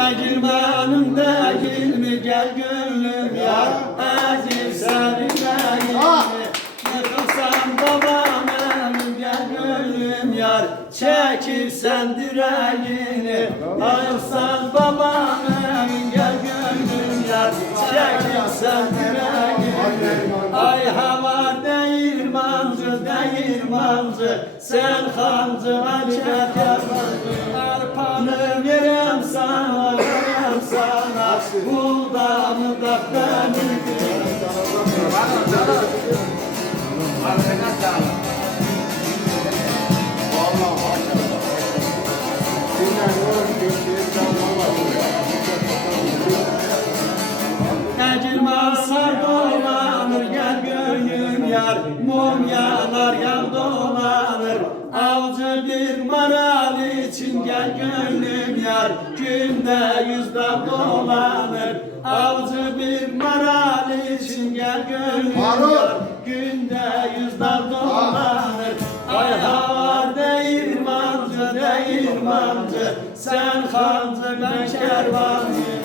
Değirmenim değil mi? Gel gönlüm yar Aziz seni değil mi Yıkılsam babam elim gel gönlüm yar Çekilsen direğini. Ayılsan babam elim gel gönlüm yar Çekilsen direğini. Ay hava değirmancı değirmancı Sen hancı açar Arpanı sana Buğdanı da benim Necilman sar dolanır gel gönlüm yar. Mum yanar yan dolanır. Avcı bir maral için gel gönlüm yar Günde yüzden dolanır. Avcı bir maral için gel gönlüm yar Günde yüzden dolanır. Ay hava değirmancı değirmancı Sen hancı ben kervancı